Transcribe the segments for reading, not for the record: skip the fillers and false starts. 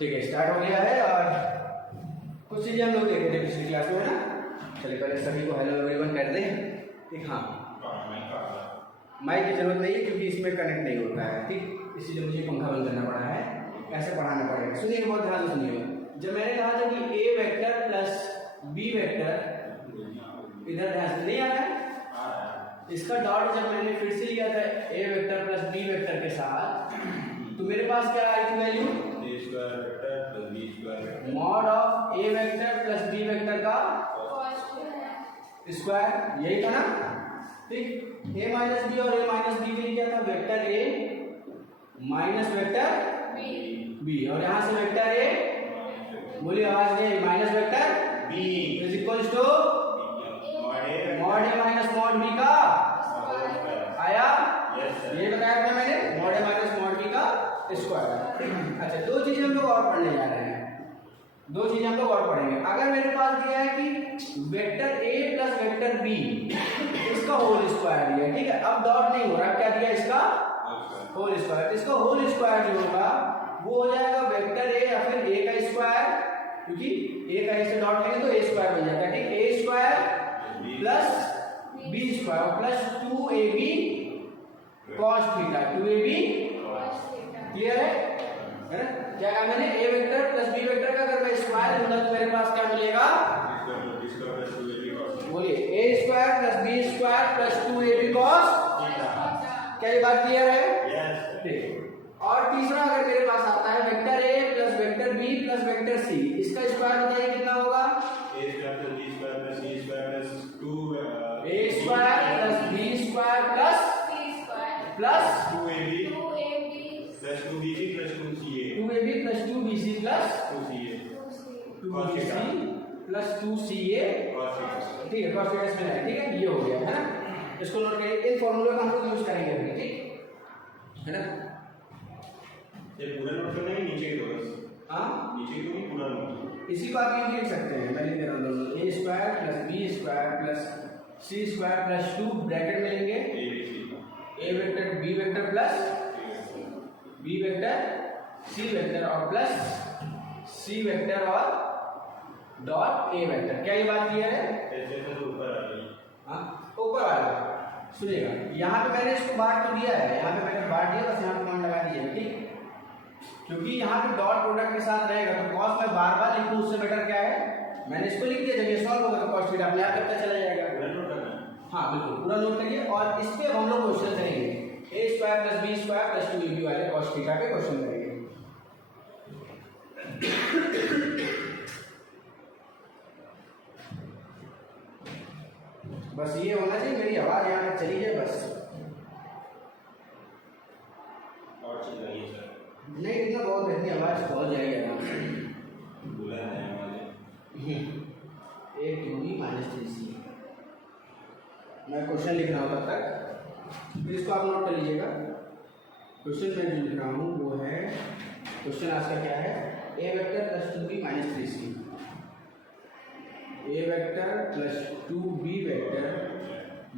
ठीक है, स्टार्ट हो गया है और कुछ चीज़ें हम लोग देखे थे पिछली क्लास में, है ना। चलिए पहले सभी को हेलो एवरीवन कर दें। ठीक, हाँ माइक की जरूरत नहीं है क्योंकि इसमें कनेक्ट नहीं होता है, ठीक, इसीलिए मुझे पंखा बंद करना पड़ा है, ऐसे पढ़ाना पड़ेगा। सुनिए बहुत ध्यान से सुनिएगा। जब मैंने कहा था कि ए वेक्टर प्लस बी वेक्टर, इधर ध्यान से नहीं आ रहा है, इसका डॉट जब मैंने फिर से लिया था a vector plus B vector के साथ, तो मेरे पास क्या आई थी value, mod of a vector plus B vector का स्क्वायर, यही था ना। ठीक, ए माइनस बी और ए माइनस बी के लिए क्या था, vector a minus vector b, और यहाँ से वेक्टर ए, बोलिए आवाज में, minus vector b is equals to mod a minus mod b का आया। ये बताया था मैंने, mod a minus mod b का स्क्वायर। अच्छा, दो चीजें हम लोग और पढ़ने जा रहे हैं, दो चीजें हम लोग और पढ़ेंगे। अगर मेरे पास दिया है कि वेक्टर ए प्लस वेक्टर बी, इसका होल स्क्वायर दिया है, ठीक है। अब डॉट नहीं हो रहा, क्या दिया इसका होल स्क्वायर। इसका होल स्क्वायर जो होगा वो हो जाएगा वेक्टर ए या फिर ए का स्क्वायर, क्योंकि ए का ए से डॉट लेंगे तो ए स्क्वायर बन जाता है, ठीक। A square plus B square plus 2ab cos theta, 2ab clear है ना। क्या कहा मैंने, A vector plus B vector का अगर मैं स्क्वायर लूंगा तो मेरे पास क्या मिलेगा, बोलिए A square plus B square plus 2ab cos, क्या ये बात क्लियर है। ठीक, और तीसरा अगर मेरे पास आता है वेक्टर ए plus vector B plus vector C, इसका स्क्वायर बताइए कितना होगा, A square plus B square plus 2ab plus 2bc plus 2ca, ठीक है, cos थीटा इसमें है, ठीक है, ये हो गया है ना। इसको नोट करिए, इन फॉर्मूले का हम लोग यूज करेंगे अभी, ठीक है ना। ये पूरा नोट करना है, नीचे की दो बस, हाँ नीचे की दो पूरा नोट, इसी को आप ये लिख सकते हैं, मैं लिख दे रहा हूँ दोनों, A square plus B square plus C square plus 2 bracket में लेंगे A vector B vector plus B vector C vector और प्लस सी वेक्टर और डॉट ए वेक्टर। क्या ये बात क्लियर है। हाँ, ऊपर वाला सुनिएगा, यहाँ पे मैंने इसको बांट तो दिया है, यहाँ पे मैंने बांट दिया, बस यहाँ पे पॉइंट लगा दिया, ठीक, क्योंकि यहाँ पे डॉट प्रोडक्ट के साथ रहेगा तो कॉस में बार बार लिखूं उससे बेटर क्या है, मैंने इसको लिख दिया, जब ये सॉल्व होगा तो कॉस थीटा अपने आप करता चला जाएगा। हाँ बिल्कुल पूरा नोट करिए, और इस पे हम लोग क्वेश्चन करेंगे, A square plus B square plus 2ab वाले कॉस थीटा पे क्वेश्चन करेंगे। बस ये होना चाहिए, मेरी आवाज यहाँ तक चली जाए बस, और चल रही है सर, नहीं इतना बहुत है, इतनी आवाज पहुंच जाएगी आराम से। बोला है हमारे ए 2b माइनस 3c, मैं क्वेश्चन लिख रहा हूँ तब तक, इसको आप नोट कर लीजिएगा। क्वेश्चन मैं जो लिख रहा हूँ वो है, क्वेश्चन आज का क्या है, A vector plus 2b minus 3c, A vector plus 2b vector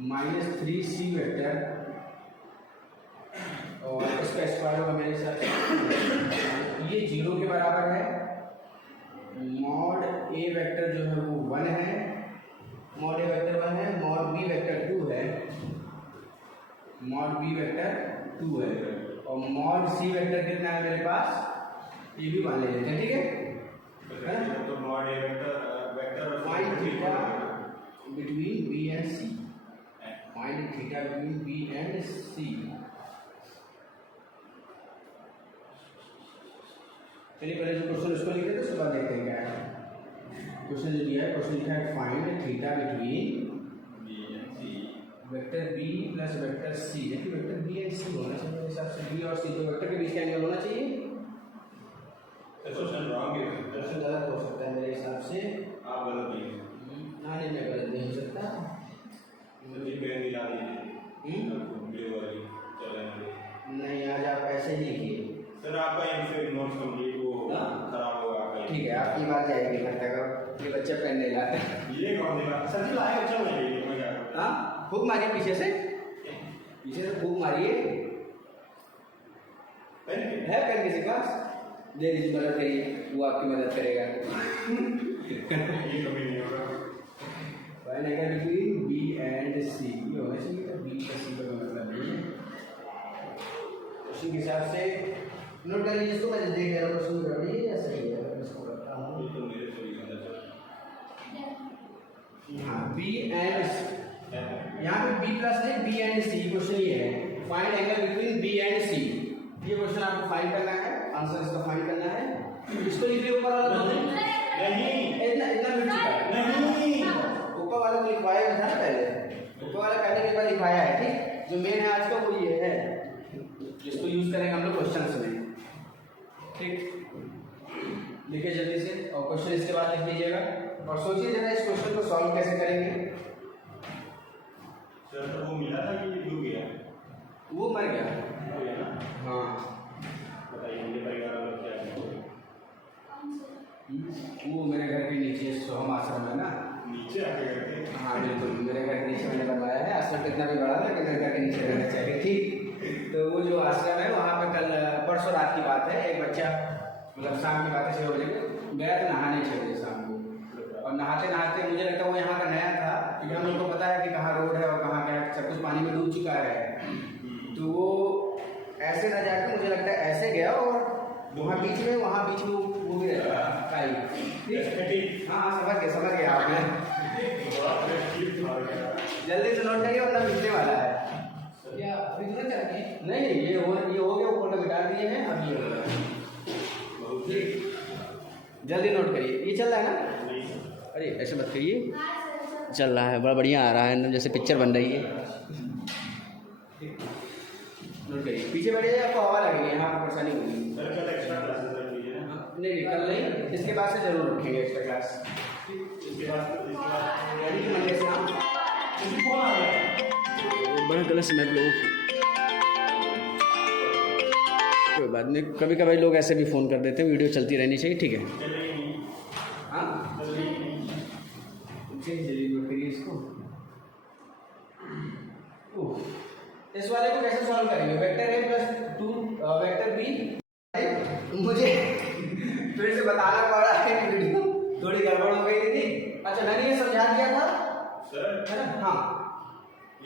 minus 3c vector, और इसका स्क्वायर होगा मेरे साथ, ये 0 के बराबर है। मॉड ए वेक्टर जो है वो 1 है, मॉड ए वेक्टर 1 है, मॉड बी वेक्टर 2 है, मॉड बी वेक्टर 2 है, और मॉड सी वेक्टर कितना है मेरे पास, ये भी मान लेते हैं, ठीक है। तो mod A vector find theta between B and C, find theta between B and C. चलिए पहले जो क्वेश्चन उसको लिख देते हैं, उसके बाद देखते हैं क्या है। क्वेश्चन जो दिया है, क्वेश्चन लिखा है find theta between vector B plus vector c, देखिए वेक्टर बी एंड सी होना चाहिए मेरे हिसाब से, बी और सी जो वेक्टर के बीच का एंगल होना चाहिए। क्वेश्चन रॉन्ग है, क्वेश्चन गलत हो सकता है मेरे हिसाब से, आप गलत नहीं, नहीं मैं गलत नहीं हो सकता, मुझे पेन दिला दीजिए ब्लू वाली चलेंगे, नहीं आज आप ऐसे ही लिखिए सर, आपका इनसे नोट्स कंप्लीट वो खराब होगा आपका, ठीक है, आपकी बात जाएगी घर तक, ये बच्चे पेन नहीं लाते, ये कौन सी बात सर जी, लाए अच्छा नहीं, मैं क्या करूं, हाँ फूक मारिए पीछे से फूक मारिए, पेन है पेन किसी पास, दे दीजिए, मदद करिए, वो आपकी मदद करेगा। ये कभी नहीं होगा। Find angle between B and C, ये होना चाहिए था, बी का सी का मतलब नहीं है। क्वेश्चन के हिसाब से नोट कर लीजिए इसको, मैं देख रहा हूँ क्वेश्चन कर लीजिए या सही है, मैं इसको करता हूँ। ये तो मेरे से भी गलत है। हाँ, बी एंड, यहाँ पे बी प्लस नहीं, बी एंड सी क्वेश्चन ये है, find angle between B and C. ये क्वेश्चन आपको फाइंड करना है, आंसर इसका फाइंड करना है। इसको लिखिए ऊपर वाला दो नहीं, इतना इतना मिल चुका है नहीं, ऊपर वाला तो लिखवाया था ना पहले, ऊपर वाला पहले एक बार लिखवाया है, ठीक। जो मेन है आज का वो ये है, जिसको यूज करेंगे हम लोग क्वेश्चंस में, ठीक। लिखिए जल्दी से, और क्वेश्चन इसके बाद लिख लीजिएगा, और सोचिए जरा इस क्वेश्चन को सॉल्व कैसे करेंगे। सर तो वो मिला था कि डूब गया? वो मर गया, हो गया ना? हाँ। बताइए मुझे परिवार वाला क्या है? वो मेरे घर के नीचे सोहम आश्रम है ना, नीचे आके करके। हाँ बिल्कुल, मेरे घर के नीचे मैंने बनवाया है। आश्रम कितना भी बड़ा है, लेकिन घर के नीचे रहना चाहिए, ठीक। तो वो जो आश्रम है वहाँ पे कल परसों रात की बात है, एक बच्चा, मतलब शाम की बात है 6 बजे गया था नहाने 6 बजे शाम को, और नहाते नहाते मुझे लगता है वो यहाँ का नया था, क्योंकि हम लोग को पता है कि कहाँ रोड है और कहाँ क्या है, सब कुछ पानी में डूब चुका है। तो वो ऐसे ना जाके मुझे लगता है ऐसे गया, और वहाँ बीच में वो भी रहता है काई, ठीक। हाँ समझ गया आपने। जल्दी से नोट करिए, मतलब मिलने वाला है। क्या अभी तुरंत चाहिए? नहीं, ये हो गया, वो फोटो मिटा दिए हैं, अब ये हो गया, ठीक। जल्दी नोट करिए, ये चल रहा है ना? अरे ऐसे मत करिए, चल रहा है, बड़ा बढ़िया आ रहा है, जैसे पिक्चर बन रही है। नोट करिए, पीछे बैठे जाइए, आपको हवा लगेगी, यहाँ पर परेशानी होगी। सर कल एक्स्ट्रा क्लासेस रख लीजिए ना। नहीं कल नहीं, इसके बाद से जरूर रखेंगे एक्स्ट्रा क्लास। इसके बाद यानी कि मंडे से हम किसी फोन आ रहा है। बड़ा गलत समय लोगों को, कोई बात नहीं, कभी कभी लोग ऐसे भी फ़ोन कर देते हैं, वीडियो चलती रहनी चाहिए, ठीक है। चलेगी नहीं। हाँ चलेगी नहीं। जल्दी नोट करिए इसको। इस वाले को कैसे सॉल्व करेंगे? Vector a plus 2 vector b, मुझे फिर से बताना पड़ा है कि वीडियो थोड़ी गड़बड़ हो गई थी। अच्छा मैंने ये समझा दिया था सर है ना? हाँ,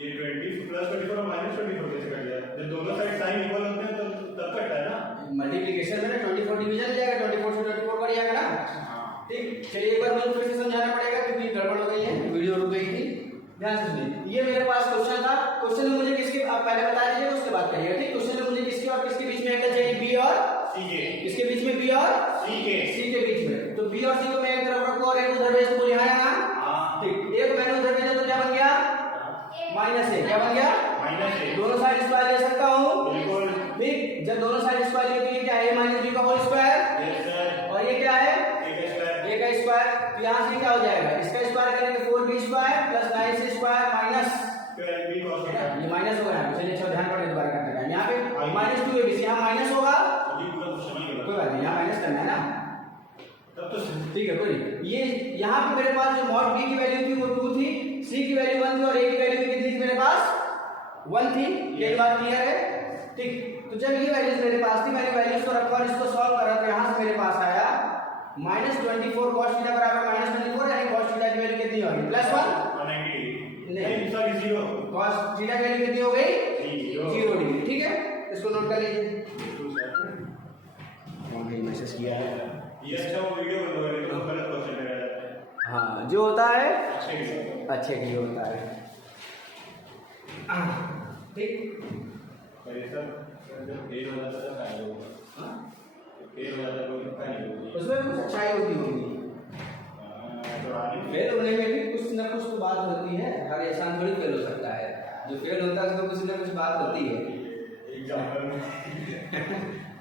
ये 20 प्लस 24 और माइनस 24 कैसे कर दिया? जब दोनों साइड साइन इक्वल होते हैं तो तब कटता है ना? मल्टीप्लिकेशन में 24 डिवीजन हो जाएगा, 24 से 24 बढ़ जाएगा ना, ठीक। चलिए एक बार मुझे फिर से समझाना पड़ेगा क्योंकि गड़बड़ हो गई है, वीडियो रुक गई थी। ध्यान से सुनिए, ये मेरे पास क्वेश्चन था, क्वेश्चन में मुझे किसके, आप पहले बता दीजिए उसके बाद करिएगा, ठीक। क्वेश्चन में मुझे किसके और किसके बीच में एंगल चाहिए? बी और सी के। किसके बीच में? बी और सी के बीच में। तो बी और सी को मैं एक तरफ रखूं और एक उधर भेज दूं, यहाँ है ना, ठीक। एक मैंने उधर भेजा तो क्या बन गया? माइनस ए, क्या बन गया? माइनस ए। दोनों साइड स्क्वायर ले सकता हूँ, बिल्कुल। ठीक। जब दोनों साइड स्क्वायर लेते हैं क्या है? a माइनस बी का होल स्क्वायर, यस सर। और ये क्या है? एक स्क्वायर। a का स्क्वायर, तो यहाँ से क्या हो जाएगा? इसका स्क्वायर करेंगे 4b square plus 9c square minus 12b cos theta. ये माइनस होगा यहाँ पे, चलिए अच्छा ध्यान पड़े दोबारा करते हैं, यहाँ पे माइनस 2ab, यहाँ माइनस होगा, अभी पूरा क्वेश्चन ही गलत। कोई बात नहीं, यहाँ माइनस करना है ना, तब तो ठीक है कोई नहीं। ये यहाँ पे मेरे पास जो मॉड b की वैल्यू थी वो 2 थी, c की वैल्यू 1 थी और a की वैल्यू कितनी थी मेरे पास? 1 थी। ये बात क्लियर है, ठीक। तो जब ये वैल्यूज मेरे पास थी, मैंने वैल्यूज को रखा और इसको सॉल्व करा, तो यहाँ से मेरे पास आया -24 cos थीटा बराबर -24, यानी cos थीटा की वैल्यू कितनी होगी? +1 190 नहीं, सॉरी 0 cos थीटा की वैल्यू कितनी हो गई? 0 डिग्री, ठीक है। इसको नोट कर लीजिए। कौन है मैसेज किया है? ये अच्छा वो वीडियो बंद हो गया, तो गलत क्वेश्चन में आ जाता है। हाँ, जो होता है अच्छे के लिए। अच्छे के लिए होता है, ठीक। पर ये सब जब फेल हो जाता है फायदा होगा। हाँ? फेल हो जाता है कोई फायदा नहीं होगी। उसमें कुछ अच्छाई होती होगी, तो आगे फेल होने में भी कुछ ना कुछ तो बात होती है, हर इंसान थोड़ी फेल हो सकता है, जो फेल होता है तो कुछ ना कुछ बात होती है। एग्जांपल में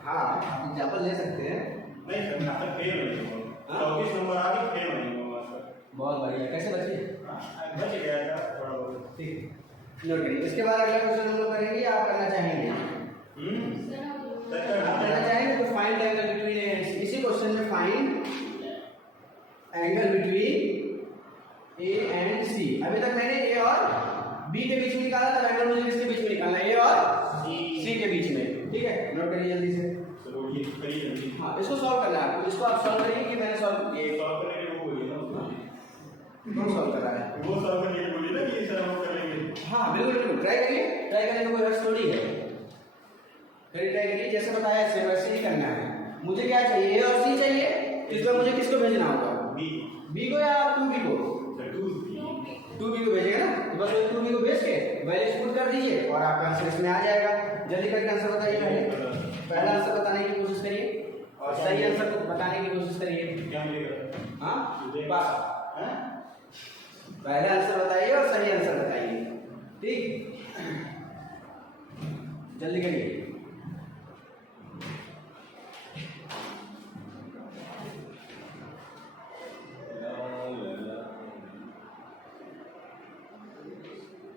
हाँ, एग्जाम्पल ले सकते हैं। नहीं सर, यहाँ तक फेल नहीं हुआ। 24 नंबर आ गया, फेल नहीं हुआ सर। बहुत बढ़िया, कैसे बचे? बच गया था थोड़ा बहुत। ठीक, नोट करिए। इसके बाद अगला क्वेश्चन हम लोग करेंगे, आप करना चाहेंगे? करना चाहेंगे तो फाइंड एंगल बिटवीन, इसी क्वेश्चन में find angle between A and C. अभी तक मैंने ए और बी के बीच में निकाला था, एंगल मुझे किसके बीच में निकालना है? ए और सी के बीच में, ठीक है। नोट करिए जल्दी से। चलो ये करिए जल्दी। हाँ इसको सॉल्व करना है आपको, इसको आप सॉल्व करिए कि मैंने सॉल्व ये किए। सॉल्व करने के वो बोलिए ना उसको। कौन सॉल्व कर रहा है? वो सॉल्व करने के बोलिए ना कि सर हम कर लेंगे। हाँ बिल्कुल बिल्कुल, ट्राई करिए, ट्राई करने में कोई हर्ष थोड़ी है। फिर ट्राई करिए, जैसे बताया ऐसे वैसे ही करना है। मुझे क्या चाहिए, ए और सी चाहिए, इसमें मुझे किसको भेजना होगा? बी को या 2b को? 2b को भेजेगा ना, तो बस 2b को भेज के वैल्यूज पुट कर दीजिए और आपका आंसर इसमें आ जाएगा। जल्दी करके आंसर बताइए, पहला आंसर बताने की कोशिश करिए और सही आंसर को बताने की कोशिश करिए। क्या मिलेगा? हाँ बस, पहले आंसर बताइए और सही आंसर बताइए, ठीक? जल्दी करिए।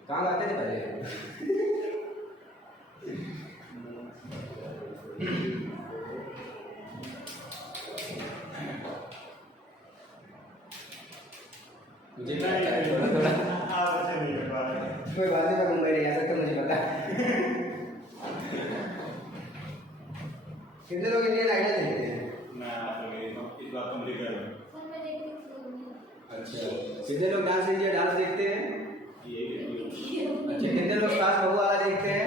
कहाँ आते थे पहले? मुझे क्या नहीं लगा थोड़ा थोड़ा। आप ऐसे नहीं कर पा रहे। कोई बात नहीं, मैं मुंबई नहीं आ सकता, मुझे पता है। कितने लोग इंडियन आइडल देखते हैं? मैं आपको इस बात को मुझे कर रहा हूँ। अच्छा, कितने लोग डांस इंडिया डांस देखते हैं? ये अच्छा, कितने लोग सास बहू वाला देखते हैं?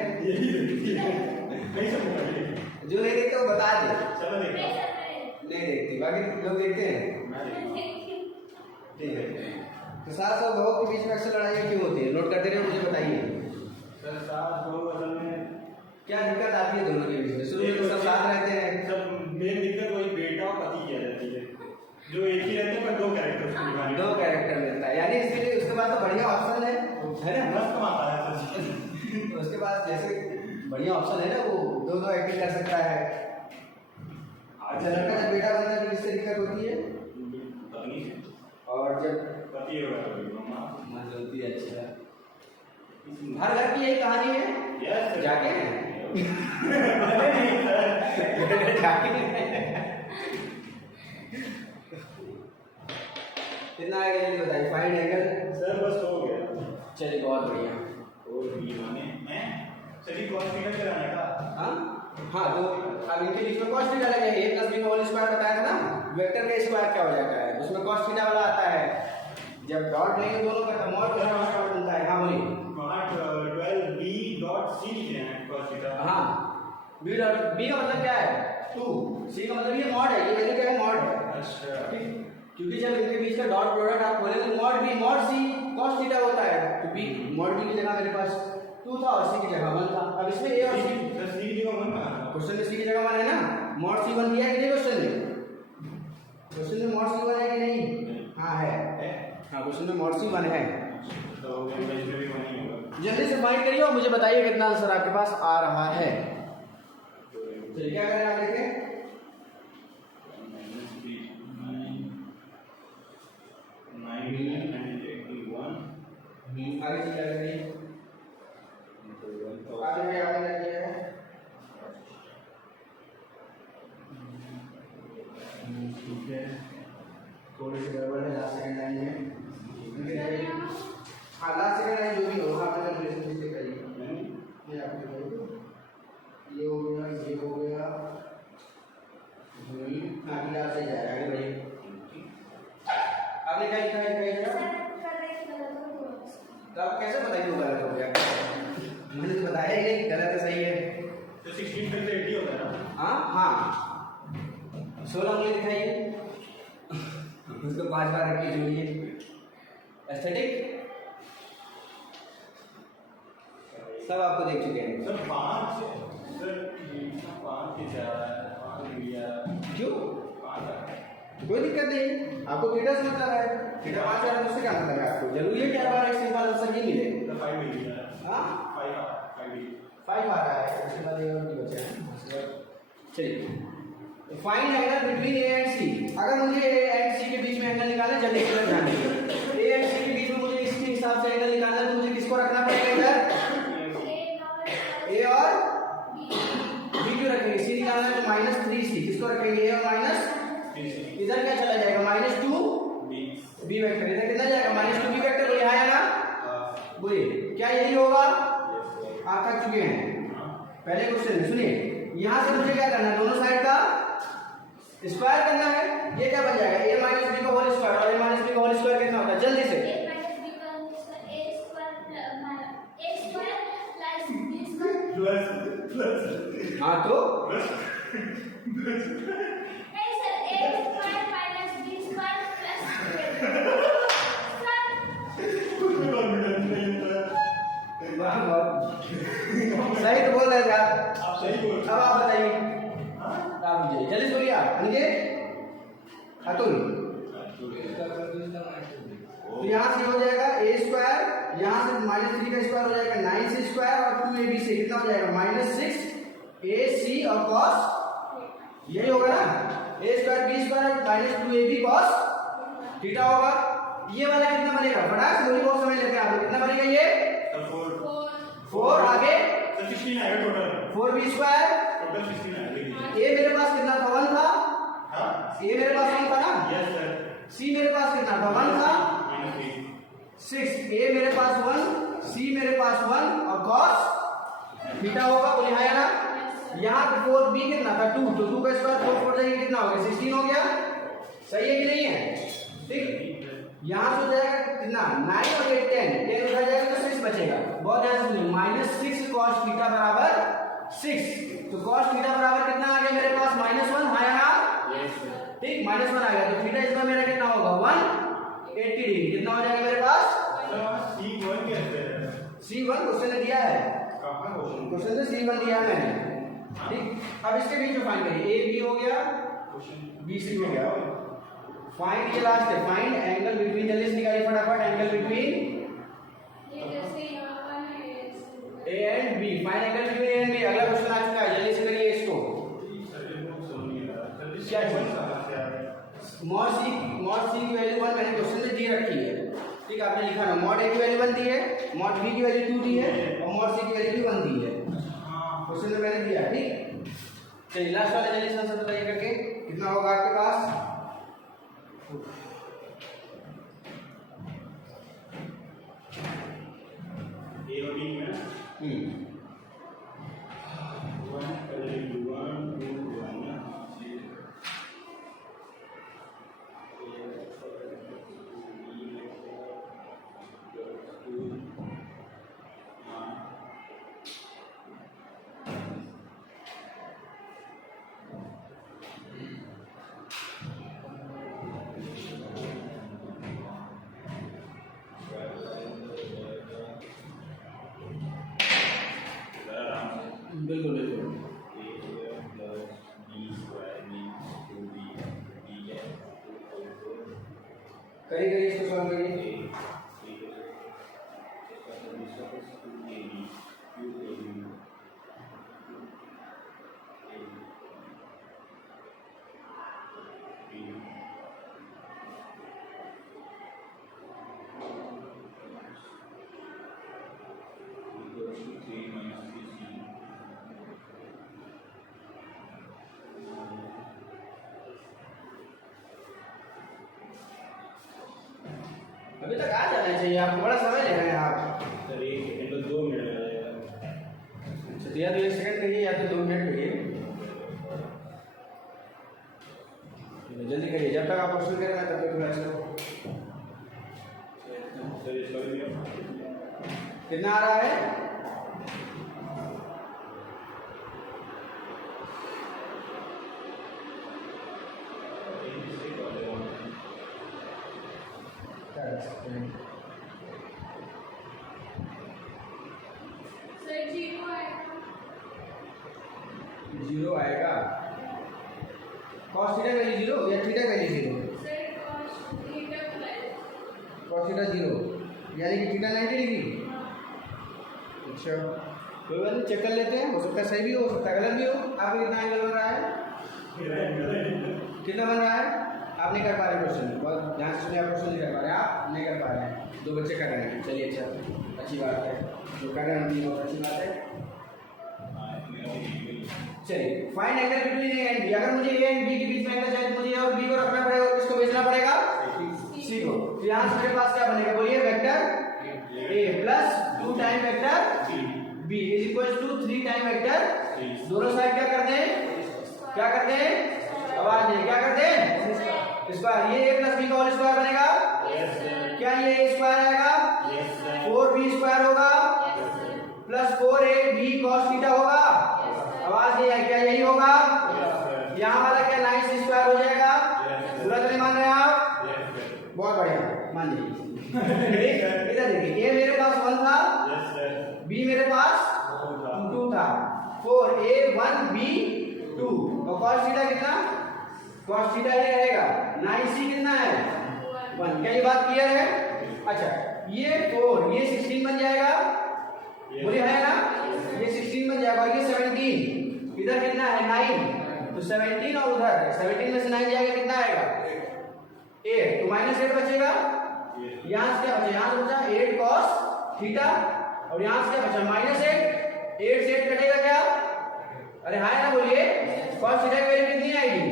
नहीं समझ जो नहीं देखते वो बता दे। चलो देखो। नहीं देखते, बाकी लोग देखते हैं। मैं देखता ठीक है, तो सास और बहू के बीच में अक्सर लड़ाई क्यों होती है? नोट करते रहिए, मुझे बताइए सर सास बहू असल में क्या दिक्कत आती है दोनों के बीच में? शुरू में तो सब साथ रहते हैं। सब मेन दिक्कत वही बेटा और पति की आ जाती है, जो एक ही रहते हैं पर दो कैरेक्टर निभाने। दो कैरेक्टर मिलता है, यानी इसके लिए उसके पास तो बढ़िया ऑप्शन है ना? मस्त माता है सर। उसके पास जैसे बढ़िया ऑप्शन है ना, वो दो दो एक्टिंग कर सकता है। अच्छा, लड़का जब बेटा बनता है तो किससे दिक्कत होती है? पत्नी से। और जब पति होगा तो मम्मा। मत होती है। अच्छा, हर घर की यही कहानी है। यस जाके कितना आएगा जल्दी बताइए। Find angle. सर बस हो गया। चलिए बहुत बढ़िया। और बी माने हैं सभी कॉस फिगर कराने का। हाँ तो अब इनके बीच में cos थीटा लगेगा। a प्लस बी का होल स्क्वायर बताया था ना, वेक्टर का स्क्वायर क्या हो जाता है, उसमें cos थीटा वाला आता है। जब डॉट लेंगे दोनों का तो मॉड का डॉट बनता है। हाँ बोलिए। वहाँ 12 b डॉट c लिख रहे हैं cos थीटा। हाँ b डॉट b का मतलब क्या है? 2, c का मतलब ये मॉड है, ये वैल्यू क्या है? मॉड है। अच्छा ठीक, क्योंकि जब इनके बीच का डॉट प्रोडक्ट आप खोलेंगे तो mod b mod c cos theta होता है। तो b मॉड b की जगह मेरे पास 2 था और c की जगह 1 था। अब इसमें a और c सर c की जगह 1 कहाँ था? क्वेश्चन में c की जगह 1 है ना, मॉड c 1 दिया है कि नहीं? क्वेश्चन में मॉड c 1 है कि नहीं? हाँ है। हाँ क्वेश्चन में मॉड c 1 है। तो इसमें भी 1 ही होगा। जल्दी से फाइंड करिए और मुझे बताइए कितना आंसर आपके पास आ रहा है। चलिए क्या करें आप देखें। आगे चीज क्या करिए, आगे लगिए। ठीक है, थोड़ी सी गड़बड़ है लास्ट सेकंड लाइन में। हाँ लास्ट सेकंड लाइन जो भी हो आपने कैलकुलेशन से करिए। ये आपने ये हो गया, ये हो गया। आगे लास्ट से जाएगा, आगे बढ़िए। आपने क्या लिखा है? तो आप कैसे बताइए वो गलत हो गया? मैंने तो बताया ही नहीं गलत है सही है। तो 16 तक 80 होता है ना? हाँ 16 उंगली दिखाइए, उसको 5 बार रख के जोड़िए। एस्थेटिक सब आपको देख चुके हैं। सर 5 के 4 लिया क्यों? 5 कोई दिक्कत नहीं, आपको थीटा से मतलब है। थीटा 5 आ रहा है, उससे क्या मतलब है आपको? जरूरी है कि हर बार एक सिंपल आंसर ही मिले। तो 5 मिल गया। हाँ 5 आ रहा है, उसके बाद ये और भी बचा है। चलिए find angle between A and C. अगर मुझे ए एंड सी के बीच में एंगल निकालना है, जल्दी से ध्यान दीजिए। ए एंड सी के बीच में मुझे इसके हिसाब से एंगल निकालना है तो मुझे किसको रखना पड़ेगा इधर? ए और बी क्यों रखेंगे? सी निकालना है तो -3c किसको रखेंगे? ए और माइनस, इधर क्या चला जाएगा? -2 बी वेक्टर। इधर कितना जाएगा? -2 बी वेक्टर। बोलिए हाँ या ना? बोलिए क्या यही होगा? आप थक चुके हैं। पहले क्वेश्चन में सुनिए, यहाँ से मुझे क्या करना है, दोनों साइड का स्क्वायर करना है। ये क्या बन जाएगा, a माइनस बी का होल स्क्वायर, और a माइनस बी का होल स्क्वायर कितना होता है, जल्दी से हाँ तो वाह, सही तो बोल रहे थे आप। आप सही बोल अब आप बताइए, हाँ? आप मुझे जल्दी बोलिए आप। अनिकेत, अतुल, तो यहाँ से हो जाएगा a स्क्वायर, यहाँ से माइनस 3 का स्क्वायर हो जाएगा 9c स्क्वायर, और 2ab से कितना हो जाएगा माइनस 6ac और cos, यही होगा ना, a स्क्वायर b स्क्वायर और माइनस 2ab cos थीटा होगा। ये वाला कितना बनेगा, फटाक से बोलिए, बहुत समय लेते हैं आप लोग, कितना बनेगा ये 4, आगे 16 आएगा टोटल 4b स्क्वायर, 16 आएगा। a मेरे पास कितना था 1 था, हाँ a मेरे पास 1 था ना, यस सर c मेरे पास कितना था 1 था, -3 6, a मेरे पास 1, c मेरे पास 1 और cos थीटा होगा, बोलिए हाँ या ना। यहाँ 4b कितना था 2, तो 2 का स्क्वायर 4 4 जाएगा कितना हो गया 16 हो गया, सही है कि नहीं है, ठीक। यहाँ से हो जाएगा कितना 9 और 8 10 उठा जाएगा तो 6 बचेगा, बहुत ध्यान से सुनिए, -6 cos थीटा बराबर 6, तो cos थीटा बराबर कितना आ गया मेरे पास -1, हाँ या ना, ठीक, -1 आ गया, तो थीटा इसमें मेरा कितना होगा 180 डिग्री, कितना हो जाएगा मेरे पास C1 कैसे है? C1 क्वेश्चन ने दिया है, कहाँ क्वेश्चन? क्वेश्चन में C1 दिया है मैंने, ठीक। अब इसके बीच में फाइंड करिए, AB हो गया, BC हो गया, फाइंड ये लास्ट है, फाइंड एंगल बिटवीन, जल्दी से निकालिए फटाफट, angle between A and B, find angle between A and B, अगला क्वेश्चन आ चुका है, जल्दी से करिए इसको। क्या है? मॉड C की वैल्यू 1 मैंने क्वेश्चन में दी रखी है, ठीक, आपने लिखा ना, मॉड A की वैल्यू 1 दी है, मॉड B की वैल्यू 2 दी है, और मॉड C की वैल्यू 1 दी है, क्वेश्चन में मैंने दिया, ठीक। चलिए लास्ट वाला जल्दी से आंसर बताइए करके, कितना होगा आपके पास, A और B में 1 2 बिल्कुल बिल्कुल, करिए इसको सॉल्व करिए, अभी तक आ जाना चाहिए आपको, बड़ा समय ले रहे हैं आप। सर 1 सेकंड तो 2 मिनट लगेगा। अच्छा, तो या तो 1 सेकंड करिए या तो 2 मिनट करिए, जल्दी करिए, जब तक आप क्वेश्चन करें मैं तब तक थोड़ा चलो। सर इसका भी कितना आ रहा है, जीरो आएगा, cos थीटा वैल्यू 0 या थीटा वैल्यू 0, cos थीटा 0 यानी कि थीटा 90 डिग्री। अच्छा, कोई बात नहीं, चेक कर लेते हैं, हो सकता है सही भी हो सकता है गलत भी हो। आपको कितना एंगल बन रहा है, कितना बन रहा है, आप नहीं कर पा रहे क्वेश्चन, बहुत ध्यान से सुनिए, आप क्वेश्चन नहीं कर पा रहे, आप नहीं कर पा रहे हैं, 2 बच्चे कर रहे हैं, चलिए अच्छा अच्छी बात है, जो कर रहे हैं उनकी बहुत अच्छी बात है। चलिए find angle between A and b, अगर मुझे ए एंड बी के बीच में एंगल चाहिए तो मुझे और बी को रखना पड़ेगा और किसको भेजना पड़ेगा, सी को। तो यहाँ से मेरे पास क्या बनेगा, बोलिए, vector A plus 2 time vector b is equal to 3 time vector, दोनों साइड क्या करते हैं, क्या करते हैं, आवाज दे, क्या करते हैं, स्क्वायर। ये a प्लस बी का होल स्क्वायर बनेगा, क्या ये a स्क्वायर आएगा, 4b स्क्वायर होगा प्लस 4ab cos थीटा होगा। आवाज ये है, क्या यही होगा, यहाँ वाला क्या 9c स्क्वायर हो जाएगा, पूरा तो नहीं मान रहे आप, बहुत बढ़िया मान लीजिए। इधर देखिए, a मेरे पास 1 था, b मेरे पास 2 था, 4a1b 2 और cos थीटा कितना, cos थीटा ये रहेगा 9c कितना है 1। क्या ये बात क्लियर है? अच्छा ये 4 ये 16 बन जाएगा, बोलिए है ना, ये 16 बन जाएगा, ये 17 इधर कितना है 9, तो 17 और उधर 17 में से 9 जाएगा कितना आएगा 8, तो -8 बचेगा। यहाँ से क्या बचा, यहाँ से बचा 8 cos थीटा और यहाँ से क्या बचा -8, 8 से 8 कटेगा क्या, अरे हाँ ना बोलिए, cos थीटा की वैल्यू कितनी आएगी,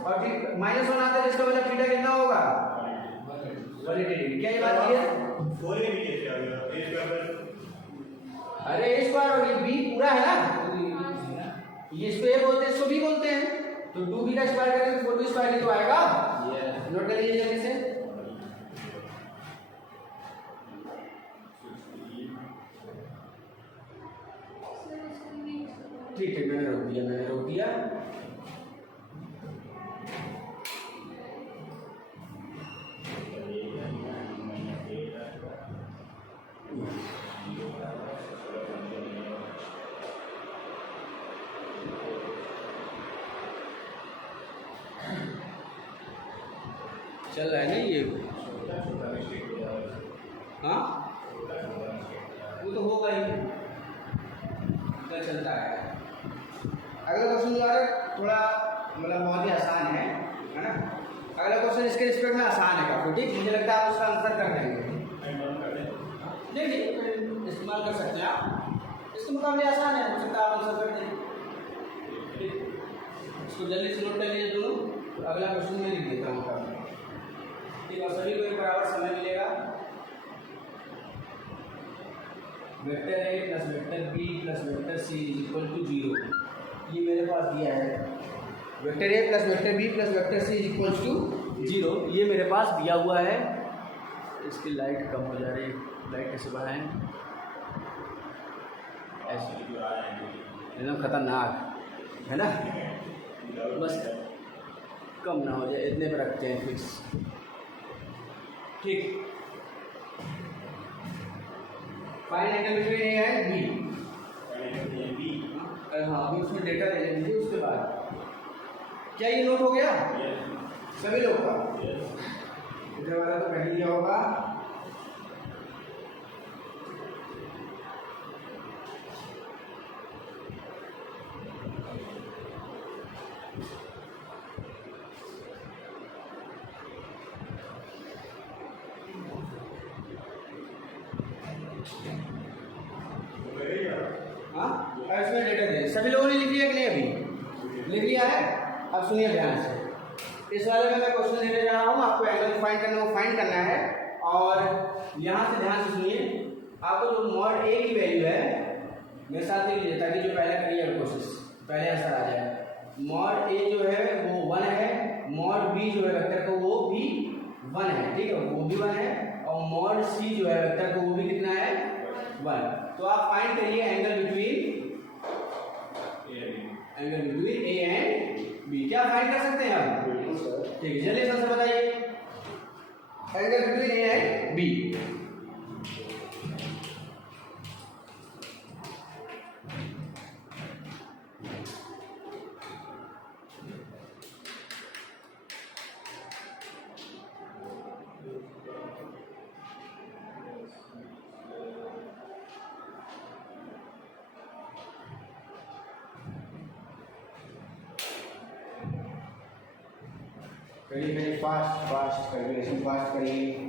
और फिर -1 आता है जिसका मतलब थीटा कितना होगा 180 डिग्री। क्या ये बात क्लियर? अरे a स्क्वायर और ये b पूरा है ना, ये इसको a बोलते हैं, इसको b बोलते हैं, तो 2b का स्क्वायर करेंगे तो 4b स्क्वायर ही तो आएगा। नोट कर लीजिए जल्दी से। ठीक है, मैंने रोक दिया, मैंने रोक दिया। चल रहा है ना ये, हाँ वो तो होगा ही, क्या चलता है। अगला क्वेश्चन जो है थोड़ा मतलब बहुत ही आसान है ना। अगला क्वेश्चन इसके रिस्पेक्ट में आसान है काफी, ठीक, मुझे लगता है आप उसका आंसर कर देंगे। नहीं इस्तेमाल कर सकते हैं आप, इसके मुकाबले आसान है, हो सकता है आप आंसर कर दें। इसको जल्दी से नोट कर लीजिए दोनों, तो अगला क्वेश्चन में लिख देता हूँ ठीक, और सभी को एक बराबर समय मिलेगा। Vector a plus vector b plus vector c is equal to 0, ये मेरे पास दिया है। Vector a plus vector b plus vector c is equal to 0, ये मेरे पास दिया हुआ है। इसकी लाइट कम हो जा रही है, लाइट कैसे बढ़ाएं, ऐसे एकदम खतरनाक है ना, बस कम ना हो जाए, इतने पर रखते हैं फिक्स, ठीक। Find angle between A and b, हाँ अभी उसमें डेटा दे दीजिए। उसके बाद क्या ये नोट हो गया सभी लोग का, इधर वाला तो कहीं दिया होगा। हाँ इसमें डेटा दे, सभी लोगों ने लिख लिया कि नहीं, अभी लिख लिया है। अब सुनिए ध्यान से, इस वाले में मैं क्वेश्चन देने जा रहा हूँ, आपको एंगल फाइंड करना, वो फाइंड करना है। और यहाँ से ध्यान से सुनिए, आपको जो मॉड ए की वैल्यू है मेरे साथ लिख लीजिए, ताकि जो पहले करिए कोशिश पहले आंसर आ जाए। मॉड ए जो है वो 1 है, मॉड बी जो है वेक्टर का वो भी 1 है, ठीक है, वो भी 1 है, और मॉड सी जो है वेक्टर का वो भी कितना है 1। तो आप फाइंड करिए angle between A and b. क्या फाइंड कर सकते हैं आप, ठीक है, जल्दी से बताइए angle between A and b. करिए फास्ट कैलकुलेशन फास्ट करिए।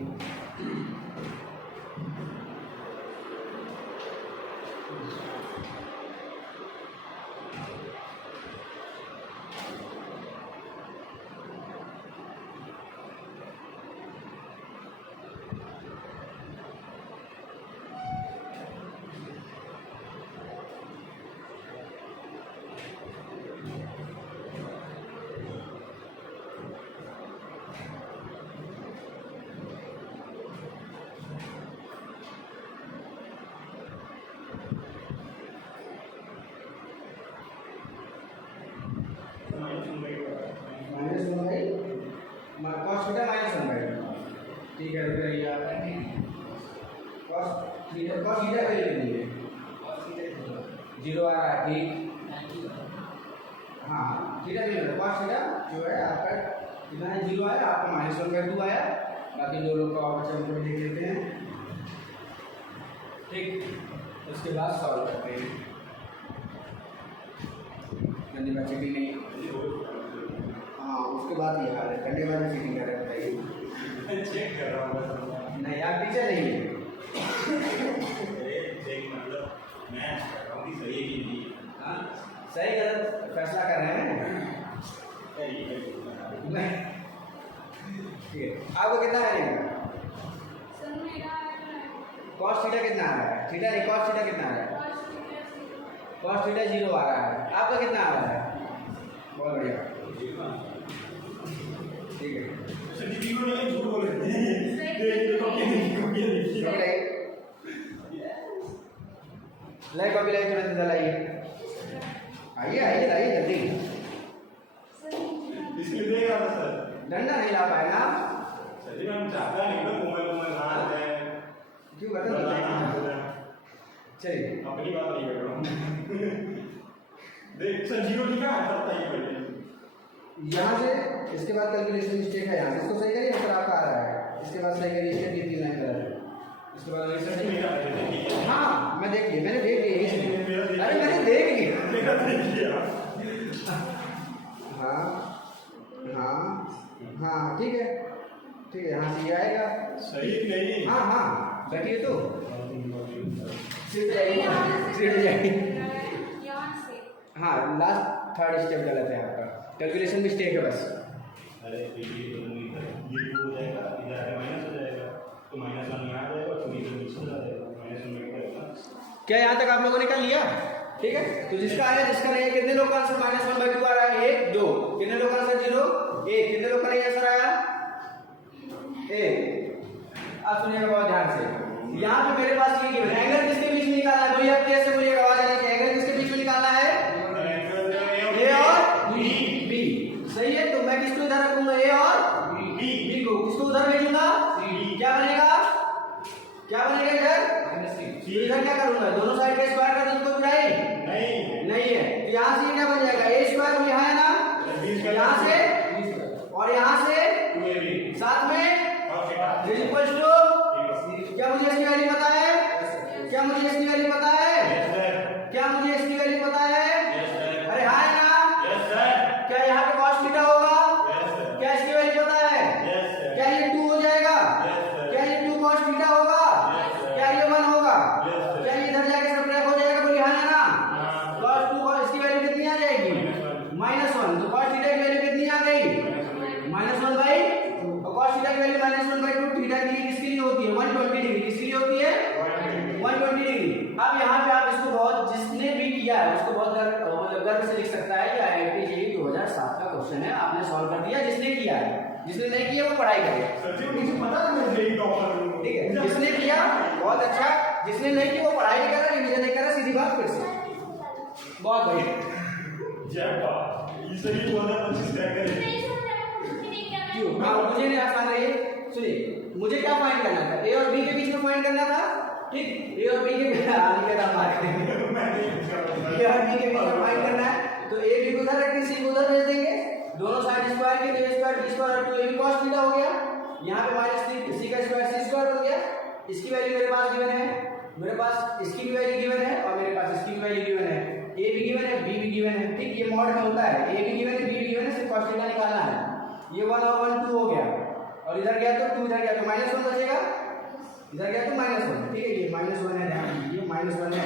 ठीक है, रुक जाइए आप। cos थीटा पे ले लीजिए, 0 आ रहा है, ठीक। हाँ, थीटा पे ले लो, cos थीटा जो है आपका कितना है, 0 आया, आपका -1/2 आया। बाकी दो लोग का और बच्चा को देख लेते हैं, ठीक। उसके बाद सॉल्व करते हैं, गंदी बात चीटिंग नहीं। हाँ, उसके बाद ये हाल है, करने के बाद चीटिंग कर रहे हैं, बताइए। चेक कर रहा हूँ नहीं, आप टीचर नहीं है। चेक मतलब मैं काफी सही है कि नहीं। हाँ, सही गलत फैसला कर रहे हैं। नहीं, ठीक है। आपको कितना आएगा? cos थीटा कितना आ रहा है? थीटा नहीं, cos थीटा कितना आ रहा है? cos थीटा 0 आ रहा है। आपका कितना आ रहा है? बहुत बढ़िया, ठीक है। दीदी को नहीं झूठ बोल रहे हैं। लाई कॉपी लाई, तुरंत लाइए, आइए आइए लाइए जल्दी। इसलिए देगा ना सर। डंडा नहीं ला पाएगा आप? सर जी हम चाहता नहीं तो मोबाइल हाथ है। क्यों बता चलिए, अपनी बात नहीं कर रहा हूँ। देख सर 0 लिखा है, सब सही पढ़िए। यहाँ से इसके बाद कैलकुलेशन मिस्टेक है, यहाँ से इसको सही करिए, फिर आपका आ रहा है। इसके बाद सही करिए, इसके 3 लाइन गलत है। इसके बाद हाँ, मैं देख लिया, मैंने देख लिया इसमें। अरे मैंने देख लिया। हाँ हाँ हाँ, ठीक है, ठीक है, यहाँ से ये आएगा सही नहीं। हाँ हाँ, बैठिए तो सीट जाइए, सीट जाइए। हाँ, लास्ट थर्ड स्टेप गलत है आपका, कैलकुलेशन मिस्टेक है बस। अरे ये हो जाएगा, इधर आके माइनस हो जाएगा, तो -1 यहाँ आ जाएगा, तो इधर नीचे हो जाएगा, -1 में क्या। क्या यहाँ तक आप लोगों ने कर लिया? ठीक है, तो जिसका आया जिसका नहीं है, कितने लोग का आंसर -1/2 आ रहा है? 1 2। कितने लोग का आंसर 0 1। कितने लोग का नहीं आंसर आया? 1। अब सुनिएगा बहुत ध्यान से, यहाँ पे मेरे पास ये गिवन है, एंगल किसके बीच में निकालना है? बोलिए, आप कैसे बोलिएगा, आवाज आने की। एंगल किसके बीच में निकालना है? ए और बी। सही है, तो मैं किसको इधर रखूंगा? ए और बी को। किसको उधर भेजूंगा? क्या बनेगा? क्या बनेगा इधर? इधर क्या करूंगा? दोनों साइड का स्क्वायर कर दूं, कोई बुराई नहीं है। तो यहाँ से क्या बन जाएगा? ए स्क्वायर यहाँ है ना, यहाँ से और यहाँ से साथ में इज इक्वल्स टू। क्या मुझे इसकी वैल्यू पता है? क्या मुझे इसकी वैल्यू पता है? क्या मुझे इसकी वैल्यू पता है? अरे हाँ है ना? क्या यहाँ पे cos थीटा होगा? क्या इसकी वैल्यू पता है? क्या ये 2 हो जाएगा? क्या ये 2 cos थीटा होगा? क्या ये 1 होगा? क्या ये इधर जाके सब्ट्रैक्ट हो जाएगा? बोलिए हाँ है ना? cos 2 और इसकी वैल्यू कितनी आ जाएगी? -1। तो cos थीटा की वैल्यू कितनी आ गई? -1/2। और cos थीटा की वैल्यू -1/2 थीटा के लिए किसके लिए होती है? 120 डिग्री। किसके लिए होती है? 120 डिग्री। अब यहाँ पे आप इसको बहुत, जिसने भी किया है उसको बहुत गर्व से लिख सकता है कि IIT JEE 2007 का क्वेश्चन है, आपने सॉल्व कर दिया। जिसने किया है, जिसने नहीं किया वो पढ़ाई करे। मुझे पता था मैं जेई टॉपर हूं। ठीक है, जिसने किया बहुत अच्छा, जिसने नहीं किया वो पढ़ाई नहीं कर रहा, रिवीजन नहीं कर रहा, सीधी बात फिर से। बहुत बढ़िया, इसलिए 2025 क्रैक करें। क्यों? हाँ, मुझे नहीं आसान रही है। सुनिए, मुझे क्या फाइंड करना था? ए और बी के बीच में फाइंड करना था, ठीक। ए और बी के बीच में फाइंड करना है, तो ए बी को उधर रखते, सी को उधर भेज देंगे। दोनों साइड स्क्वायर के, ए स्क्वायर बी स्क्वायर और 2ab cos थीटा हो गया। यहाँ पे -3 सी का स्क्वायर सी स्क्वायर बन गया। इसकी वैल्यू मेरे पास गिवन है, मेरे पास इसकी भी वैल्यू गिवन है और मेरे पास इसकी भी वैल्यू गिवन है। ए भी गिवन है, बी भी गिवन है, ठीक। ये मॉड में होता है, ए भी गिवन है, बी भी गिवन है, सिर्फ cos थीटा निकालना है। ये 1 और 1 2 हो गया, और इधर गया तो 2, इधर गया तो -1 बचेगा, इधर गया तो -1, ठीक है। ये -1 है, ध्यान दीजिए -1 है।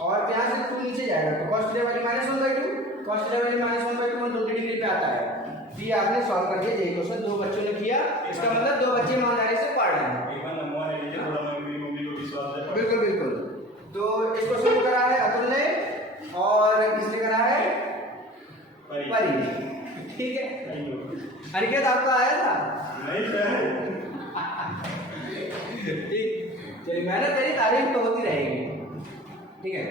और यहाँ से 2 नीचे जाएगा तो cos theta value -1/2, cos theta value -1/2 120 degree पे आता है। ये आपने सॉल्व कर दिया, यही क्वेश्चन 2 बच्चों ने किया। इसका मतलब 2 बच्चे ईमानदारी से पढ़ रहे हैं। एक बार नंबर ले लीजिए, थोड़ा मम्मी को विश्वास है। बिल्कुल बिल्कुल। तो इस क्वेश्चन को करा है अतुल ने, और किसने करा है? परी। ठीक है, अनिकेत आपका आया था? नहीं सर। ठीक, चलिए, मेहनत तेरी तारीफ तो होती रहेगी, ठीक है।